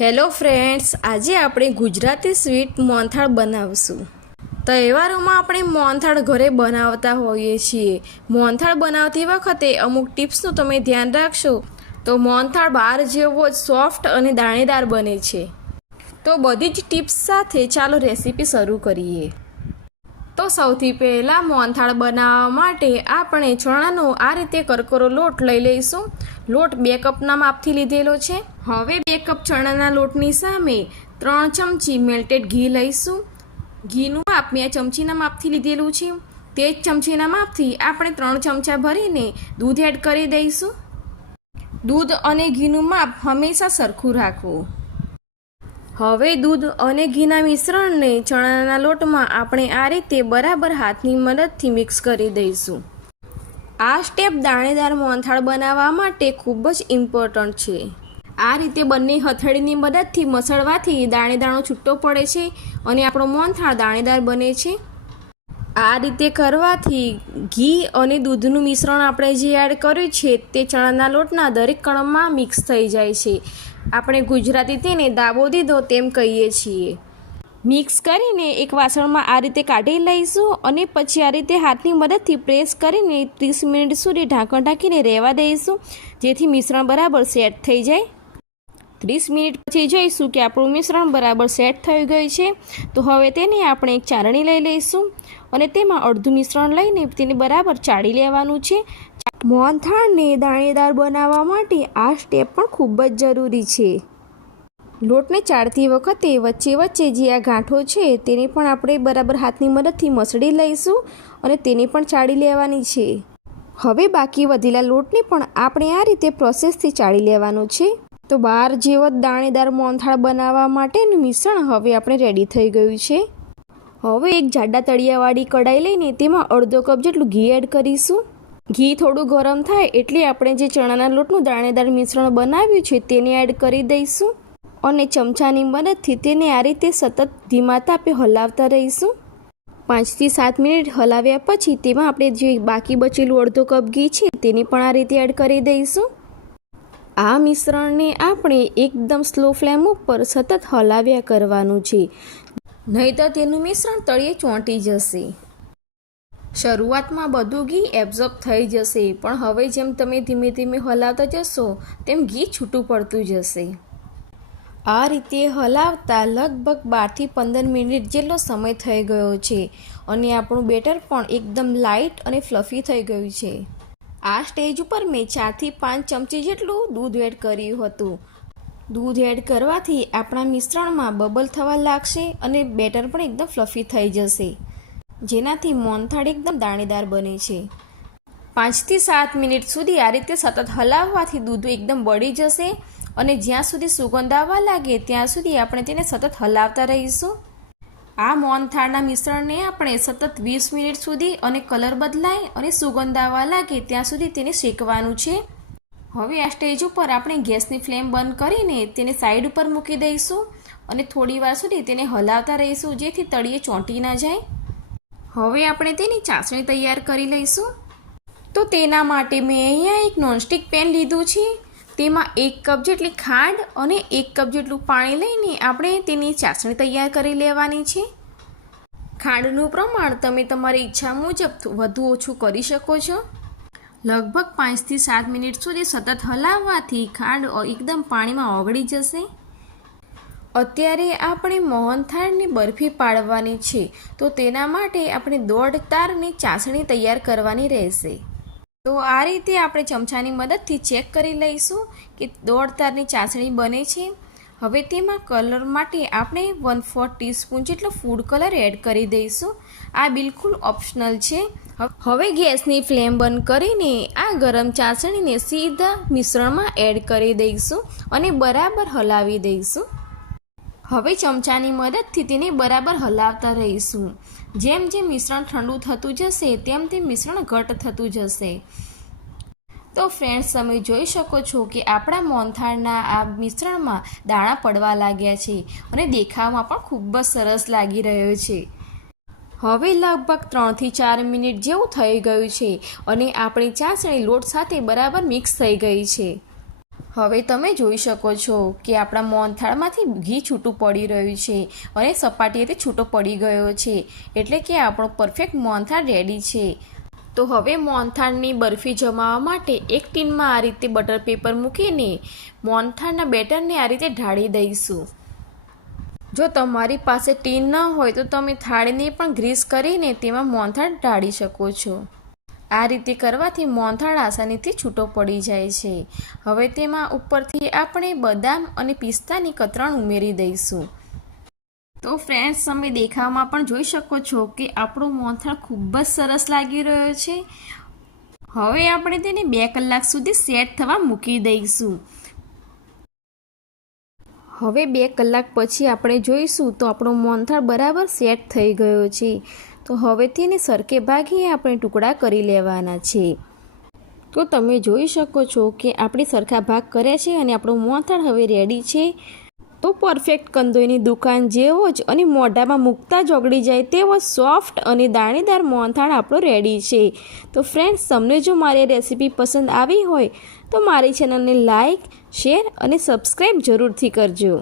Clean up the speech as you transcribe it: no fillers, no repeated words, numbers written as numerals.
Hello friends, આજે આપણે Gujarati sweet mohanthal બનાવશું। તહેવારોમાં આપણે મોહનથાળ ઘરે બનાવતા હોઈએ છીએ। મોહનથાળ બનાવતી વખતે અમુક ટિપ્સનું તમે ધ્યાન રાખશો તો મોહનથાળ બહાર જેવો જ સોફ્ટ અને દાણેદાર બને છે। તો બધી જ ટિપ્સ સાથે ચાલો રેસીપી શરૂ કરીએ। તો સૌથી પહેલાં મોહનથાળ બનાવવા માટે આપણે ચણાનો આ રીતે કરકરો લોટ લઈ લઈશું। લોટ 2 કપના માપથી લીધેલો છે। હવે 2 કપ ચણાના લોટની સામે 3 ચમચી મેલ્ટેડ ઘી લઈશું। ઘીનું માપ 2 ચમચીના માપથી લીધેલું છે। તે જ ચમચીના માપથી આપણે 3 ચમચા ભરીને દૂધ એડ કરી દઈશું। દૂધ અને ઘીનું માપ હંમેશા સરખું રાખવું। હવે દૂધ અને ઘીના મિશ્રણને ચણાના લોટમાં આપણે આ રીતે બરાબર હાથની મદદથી મિક્સ કરી દઈશું। આ સ્ટેપ દાણેદાર મોહનથાળ બનાવવા માટે ખૂબ જ ઇમ્પોર્ટન્ટ છે। આ રીતે બંને હથેળીની મદદથી મસળવાથી દાણેદાણો છૂટો પડે છે અને આપણો મોહનથાળ દાણેદાર બને છે। આ રીતે કરવાથી ઘી અને દૂધનું મિશ્રણ આપણે જે એડ કર્યું છે તે ચણાના લોટના દરેક કણમાં મિક્સ થઈ જાય છે। આપણે ગુજરાતી તેને દાબો દીધો તેમ કહીએ છીએ। મિક્સ કરીને એક વાસણમાં આ રીતે કાઢી લઈશું અને પછી આ રીતે હાથની મદદથી પ્રેસ કરીને 30 મિનિટ સુધી ઢાંકણ ઢાંકીને રહેવા દઈશું, જેથી મિશ્રણ બરાબર સેટ થઈ જાય। 30 મિનિટ પછી જોઈશું કે આપણું મિશ્રણ બરાબર સેટ થઈ ગયું છે। તો હવે તેને આપણે એક ચાળણી લઈ લઈશું અને તેમાં અડધું મિશ્રણ લઈને તેને બરાબર ચાળી લેવાનું છે। મોહનથાળને દાણેદાર બનાવવા માટે આ સ્ટેપ પણ ખૂબ જ જરૂરી છે। લોટને ચાળતી વખતે વચ્ચે વચ્ચે જે આ ગાંઠો છે તેને પણ આપણે બરાબર હાથની મદદથી મસળી લઈશું અને તેને પણ ચાળી લેવાની છે। હવે બાકી વધેલા લોટને પણ આપણે આ રીતે પ્રોસેસથી ચાળી લેવાનો છે। તો બહાર જેવો દાણેદાર મોહનથાળ બનાવવા માટેનું મિશ્રણ હવે આપણે રેડી થઈ ગયું છે। હવે એક જાડા તળિયાવાળી કડાઈ લઈને તેમાં અડધો કપ જેટલું ઘી એડ કરીશું। ઘી થોડું ગરમ થાય એટલે આપણે જે ચણાના લોટનું દાણેદાર મિશ્રણ બનાવ્યું છે તેને એડ કરી દઈશું અને ચમચાની મદદથી તેને આ રીતે સતત ધીમા તાપે હલાવતા રહીશું। 5 થી 7 મિનિટ હલાવ્યા પછી તેમાં આપણે જે બાકી બચેલું અડધો કપ ઘી છે તેને પણ આ રીતે એડ કરી દઈશું। આ મિશ્રણને આપણે એકદમ સ્લો ફ્લેમ ઉપર સતત હલાવ્યા કરવાનું છે, નહીં તો તેનું મિશ્રણ તળિયે ચોંટી જશે। શરૂઆતમાં બધું ઘી એબ્ઝોર્બ થઈ જશે, પણ હવે જેમ તમે ધીમે ધીમે હલાવતા જશો તેમ ઘી છૂટું પડતું જશે। આ રીતે હલાવતા લગભગ 12 થી 15 મિનિટ જેટલો સમય થઈ ગયો છે અને આપણું બેટર પણ એકદમ લાઇટ અને ફ્લફી થઈ ગયું છે। આ સ્ટેજ ઉપર મેં 4 થી 5 ચમચી જેટલું દૂધ એડ કર્યું હતું। દૂધ એડ કરવાથી આપણા મિશ્રણમાં બબલ થવા લાગશે અને બેટર પણ એકદમ ફ્લફી થઈ જશે, જેનાથી મોહનથાળ એકદમ દાણેદાર બને છે। 5 થી 7 મિનિટ સુધી આ રીતે સતત હલાવવાથી દૂધ એકદમ બળી જશે અને જ્યાં સુધી સુગંધ આવવા લાગે ત્યાં સુધી આપણે તેને સતત હલાવતા રહીશું। આ મોહનથાળના મિશ્રણને આપણે સતત 20 મિનિટ સુધી અને કલર બદલાય અને સુગંધ આવવા લાગે ત્યાં સુધી તેને શેકવાનું છે। હવે આ સ્ટેજ ઉપર આપણે ગેસની ફ્લેમ બંધ કરીને તેને સાઈડ ઉપર મૂકી દઈશું અને થોડી વાર સુધી તેને હલાવતા રહીશું, જેથી તળિયે ચોંટી ના જાય। હવે આપણે તેની ચાસણી તૈયાર કરી લઈશું। તો તેના માટે મેં અહીંયા એક નોનસ્ટિક પેન લીધું છે। તેમાં 1 કપ જેટલી ખાંડ અને 1 કપ જેટલું પાણી લઈને આપણે તેની ચાસણી તૈયાર કરી લેવાની છે। ખાંડનું પ્રમાણ તમે તમારી ઈચ્છા મુજબ વધુ ઓછું કરી શકો છો। લગભગ 5 થી 7 મિનિટ સુધી સતત હલાવવાથી ખાંડ એકદમ પાણીમાં ઓગળી જશે। અત્યારે આપણે મોહનથાળની બરફી પાડવાની છે, તો તેના માટે આપણે 1.5 તારની ચાસણી તૈયાર કરવાની રહેશે। તો આ રીતે આપણે ચમચાની મદદથી ચેક કરી લઈશું કે 1.5 તારની ચાસણી બને છે। હવે તેમાં કલર માટે આપણે 1/4 ટીસ્પૂન જેટલો ફૂડ કલર એડ કરી દઈશું। આ બિલકુલ ઓપ્શનલ છે। હવે ગેસની ફ્લેમ બંધ કરીને આ ગરમ ચાસણીને સીધા મિશ્રણમાં એડ કરી દઈશું અને બરાબર હલાવી દઈશું। હવે ચમચાની મદદથી તેને બરાબર હલાવતા રહીશું। જેમ જેમ મિશ્રણ ઠંડુ થતું જશે તેમ તેમ મિશ્રણ ઘટ થતું જશે। તો ફ્રેન્ડ્સ, તમે જોઈ શકો છો કે આપણા મોહનથાળના આ મિશ્રણમાં દાણા પડવા લાગ્યા છે અને દેખાવમાં પણ ખૂબ જ સરસ લાગી રહ્યો છે। હવે લગભગ 3 થી 4 મિનિટ જેવું થઈ ગયું છે અને આપણી ચાસણી લોટ સાથે બરાબર મિક્સ થઈ ગઈ છે। હવે તમે જોઈ શકો છો કે આપણા મોહનથાળમાંથી ઘી છૂટું પડી રહ્યું છે અને સપાટીએથી છૂટો પડી ગયો છે, એટલે કે આપણો પરફેક્ટ મોહનથાળ રેડી છે. તો હવે મોહનથાળની બરફી જમાવવા માટે એક ટીનમાં આ રીતે બટર પેપર મૂકીને મોહનથાળના બેટરને આ રીતે ઢાળી દઈશું. જો તમારી પાસે ટીન ન હોય તો તમે થાળીને પણ ગ્રીસ કરીને તેમાં મોહનથાળ ઢાળી શકો છો. આ રીતે કરવાથી મોહનથાળ આસાનીથી છૂટો પડી જાય છે. હવે તેમાં ઉપરથી આપણે બદામ અને પિસ્તાની કતરણ ઉમેરી દઈશું. તો ફ્રેન્ડ્સ, તમે દેખાવમાં પણ જોઈ શકો છો કે આપણો મોહનથાળ ખૂબ જ સરસ લાગી રહ્યો છે. હવે આપણે તેને 2 કલાક સુધી સેટ થવા મૂકી દઈશું. હવે 2 કલાક પછી આપણે જોઈશું તો આપણો મોહનથાળ બરાબર સેટ થઈ ગયો છે. તો હવે તેને સરખે ભાગે આપણે ટુકડા કરી લેવાના છે. તો તમે જોઈ શકો છો કે આપણે સરખા ભાગ કર્યા છે અને આપણો મોહનથાળ હવે રેડી છે. તો પરફેક્ટ કંદોઈની દુકાન જેવો જ અને મોઢામાં મૂકતા જ ઓગળી જાય તેવો સોફ્ટ અને દાણેદાર મોહનથાળ આપણો રેડી છે. તો ફ્રેન્ડ્સ, તમને જો મારી રેસીપી પસંદ આવી હોય તો મારી ચેનલને લાઇક, શેર અને સબસ્ક્રાઈબ જરૂરથી કરજો.